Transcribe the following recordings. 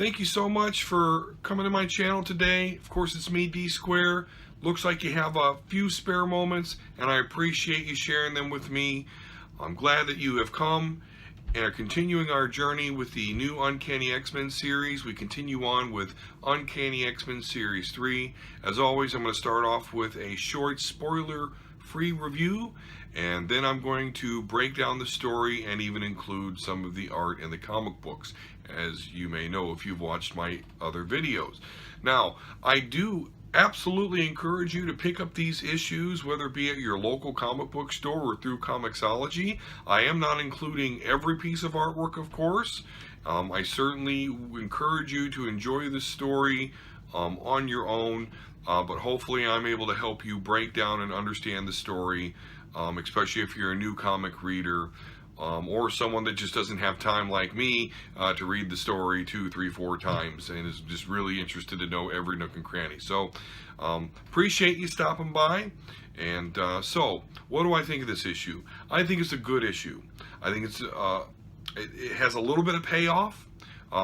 Thank you so much for coming to my channel today. Of course, it's me, D Square. Looks like you have a few spare moments, and I appreciate you sharing them with me. I'm glad that you have come and are continuing our journey with the new Uncanny X-Men series. We continue on with Uncanny X-Men Series 3. As always, I'm going to start off with a short spoiler-free review, and then I'm going to break down the story and even include some of the art in the comic books, as you may know if you've watched my other videos. Now, I do absolutely encourage you to pick up these issues, whether it be at your local comic book store or through Comixology. I am not including every piece of artwork, of course. I certainly encourage you to enjoy the story on your own, but hopefully I'm able to help you break down and understand the story, especially if you're a new comic reader, or someone that just doesn't have time like me to read the story 2, 3, 4 times and is just really interested to know every nook and cranny. So appreciate you stopping by. And so what do I think of this issue? I think it's a good issue. I think it has a little bit of payoff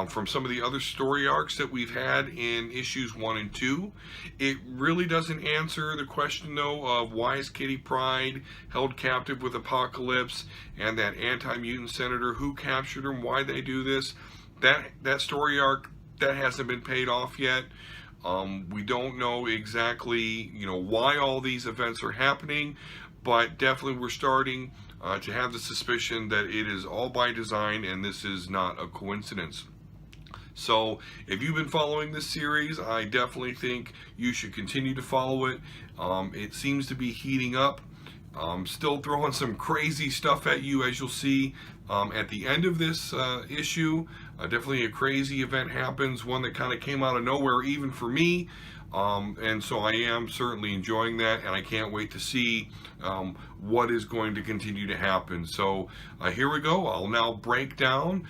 from some of the other story arcs that we've had in issues 1 and 2. It really doesn't answer the question, though, of why is Kitty Pryde held captive with Apocalypse and that anti-mutant senator, who captured him, why they do this. That story arc, that hasn't been paid off yet. We don't know exactly, why all these events are happening, but definitely we're starting to have the suspicion that it is all by design and this is not a coincidence. So if you've been following this series, I definitely think you should continue to follow it. It seems to be heating up. Still throwing some crazy stuff at you, as you'll see at the end of this issue. Definitely a crazy event happens, one that kind of came out of nowhere even for me. And so I am certainly enjoying that, and I can't wait to see what is going to continue to happen. So here we go. I'll now break down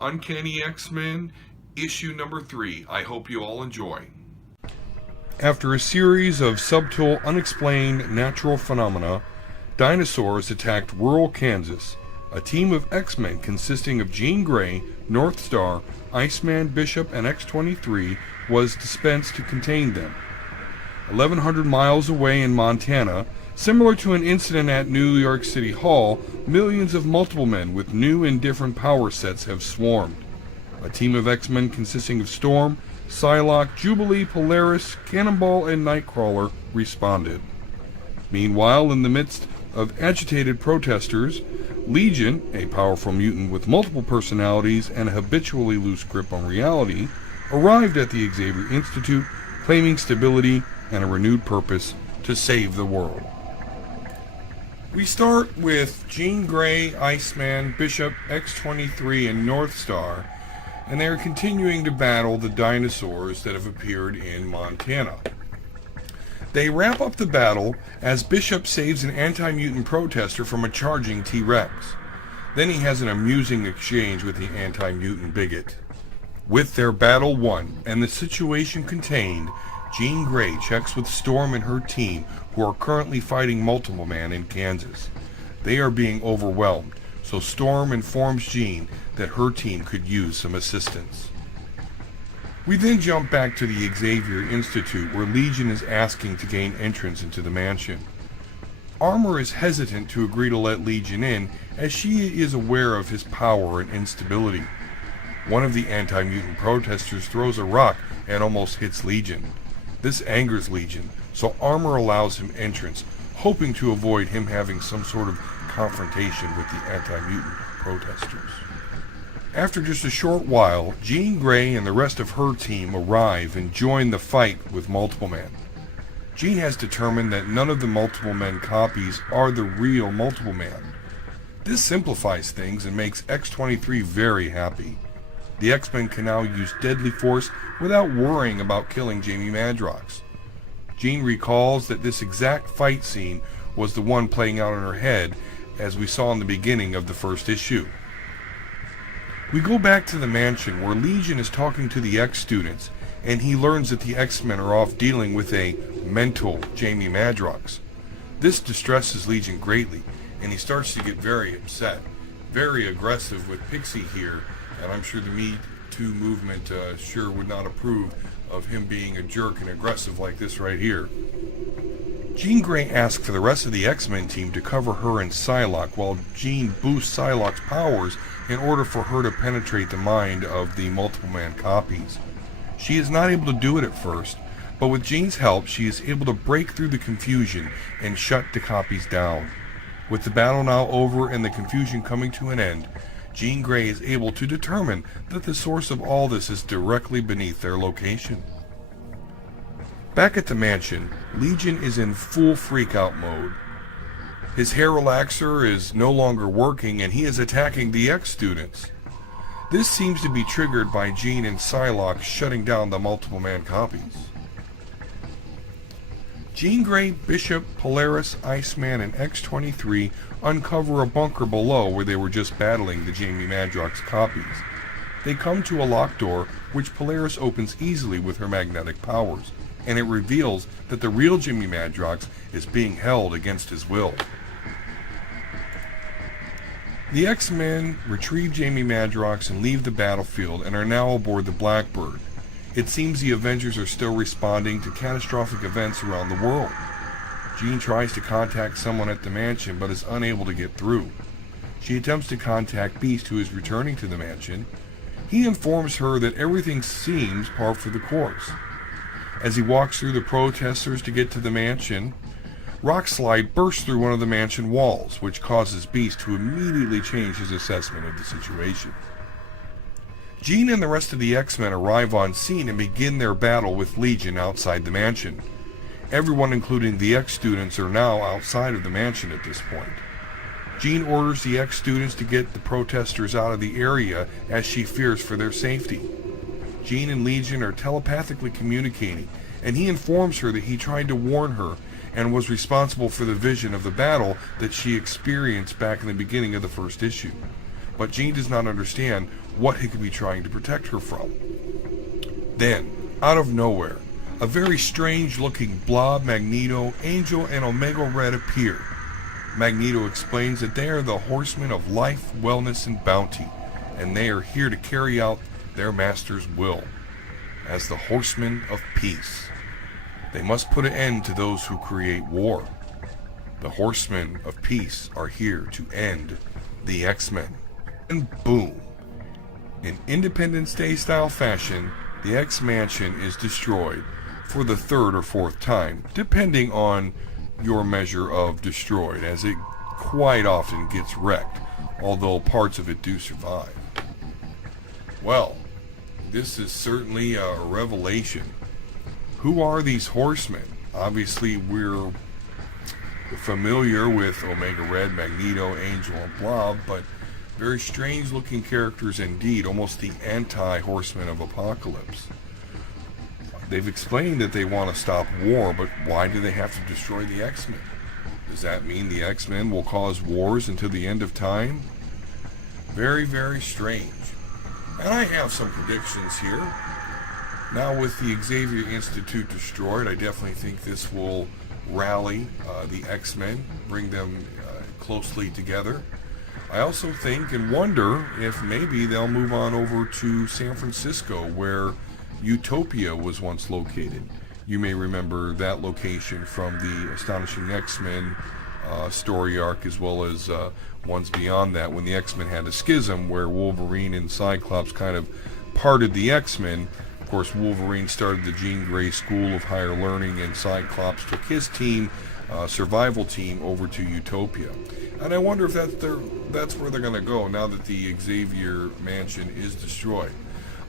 Uncanny X-Men issue number 3. I hope you all enjoy. After a series of subtle, unexplained natural phenomena, dinosaurs attacked rural Kansas. A team of X-Men consisting of Jean Grey, North Star, Iceman, Bishop, and X-23 was dispensed to contain them. 1,100 miles away in Montana, similar to an incident at New York City Hall, millions of multiple men with new and different power sets have swarmed. A team of X-Men consisting of Storm, Psylocke, Jubilee, Polaris, Cannonball, and Nightcrawler responded. Meanwhile, in the midst of agitated protesters, Legion, a powerful mutant with multiple personalities and a habitually loose grip on reality, arrived at the Xavier Institute, claiming stability and a renewed purpose to save the world. We start with Jean Grey, Iceman, Bishop, X-23, and North Star, and they are continuing to battle the dinosaurs that have appeared in Montana. They wrap up the battle as Bishop saves an anti-mutant protester from a charging T-Rex. Then he has an amusing exchange with the anti-mutant bigot. With their battle won and the situation contained, Jean Grey checks with Storm and her team, who are currently fighting Multiple Man in Kansas. They are being overwhelmed, so Storm informs Jean that her team could use some assistance. We then jump back to the Xavier Institute, where Legion is asking to gain entrance into the mansion. Armor is hesitant to agree to let Legion in, as she is aware of his power and instability. One of the anti-mutant protesters throws a rock and almost hits Legion. This angers Legion, so Armor allows him entrance, hoping to avoid him having some sort of confrontation with the anti-mutant protesters. After just a short while, Jean Grey and the rest of her team arrive and join the fight with Multiple Man. Jean has determined that none of the Multiple Men copies are the real Multiple Man. This simplifies things and makes X-23 very happy. The X-Men can now use deadly force without worrying about killing Jamie Madrox. Jean recalls that this exact fight scene was the one playing out in her head, as we saw in the beginning of the first issue. We go back to the mansion where Legion is talking to the X-students, and he learns that the X-Men are off dealing with a mental Jamie Madrox. This distresses Legion greatly, and he starts to get very upset, very aggressive with Pixie here, and I'm sure the Me Me Too movement sure would not approve of him being a jerk and aggressive like this right here. Jean Grey asks for the rest of the X-Men team to cover her and Psylocke while Jean boosts Psylocke's powers in order for her to penetrate the mind of the Multiple Man copies. She is not able to do it at first, but with Jean's help she is able to break through the confusion and shut the copies down. With the battle now over and the confusion coming to an end, Jean Grey is able to determine that the source of all this is directly beneath their location. Back at the mansion, Legion is in full freak-out mode. His hair relaxer is no longer working and he is attacking the X-students. This seems to be triggered by Jean and Psylocke shutting down the Multiple Man copies. Jean Grey, Bishop, Polaris, Iceman, and X-23 uncover a bunker below where they were just battling the Jamie Madrox copies. They come to a locked door, which Polaris opens easily with her magnetic powers, and it reveals that the real Jamie Madrox is being held against his will. The X-Men retrieve Jamie Madrox and leave the battlefield and are now aboard the Blackbird. It seems the Avengers are still responding to catastrophic events around the world. Jean tries to contact someone at the mansion but is unable to get through. She attempts to contact Beast, who is returning to the mansion. He informs her that everything seems par for the course. As he walks through the protesters to get to the mansion, Rockslide bursts through one of the mansion walls, which causes Beast to immediately change his assessment of the situation. Jean and the rest of the X-Men arrive on scene and begin their battle with Legion outside the mansion. Everyone, including the X-students, are now outside of the mansion at this point. Jean orders the X-students to get the protesters out of the area as she fears for their safety. Jean and Legion are telepathically communicating, and he informs her that he tried to warn her and was responsible for the vision of the battle that she experienced back in the beginning of the first issue. But Jean does not understand what he could be trying to protect her from. Then, out of nowhere, a very strange-looking Blob, Magneto, Angel, and Omega Red appear. Magneto explains that they are the Horsemen of Life, Wellness, and Bounty, and they are here to carry out their master's will. As the Horsemen of Peace, they must put an end to those who create war. The Horsemen of Peace are here to end the X-Men. And boom! In Independence Day style fashion, the X-Mansion is destroyed for the third or fourth time, depending on your measure of destroyed, as it quite often gets wrecked, although parts of it do survive. Well, this is certainly a revelation. Who are these Horsemen? Obviously, we're familiar with Omega Red, Magneto, Angel, and Blob, but very strange looking characters indeed, almost the anti-Horsemen of Apocalypse. They've explained that they want to stop war, but why do they have to destroy the X-Men? Does that mean the X-Men will cause wars until the end of time? Very, very strange. And I have some predictions here. Now, with the Xavier Institute destroyed, I definitely think this will rally the X-Men, bring them closely together. I also think and wonder if maybe they'll move on over to San Francisco, where Utopia was once located. You may remember that location from the Astonishing X-Men story arc, as well as ones beyond that, when the X-Men had a schism where Wolverine and Cyclops kind of parted the X-Men. Of course, Wolverine started the Jean Grey School of Higher Learning, and Cyclops took his team, survival team, over to Utopia. And I wonder if that's where they're going to go now that the Xavier Mansion is destroyed.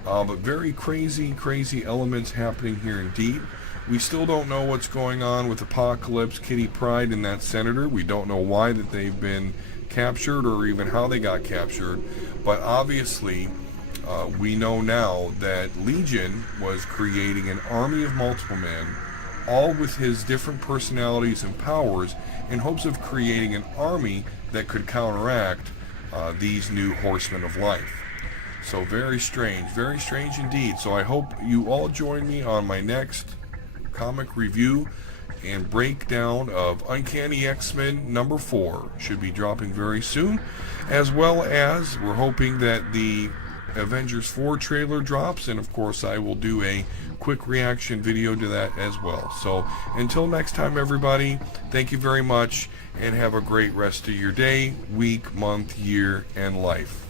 But very crazy elements happening here indeed. We still don't know what's going on with Apocalypse, Kitty Pryde, and that senator. We don't know why that they've been captured or even how they got captured. But obviously, we know now that Legion was creating an army of multiple men, all with his different personalities and powers, in hopes of creating an army that could counteract these new Horsemen of Life. So very strange indeed. So I hope you all join me on my next comic review and breakdown of Uncanny X-Men number 4. Should be dropping very soon, as well as we're hoping that the Avengers 4 trailer drops, and of course I will do a quick reaction video to that as well. So until next time, everybody, thank you very much, and have a great rest of your day, week, month, year, and life.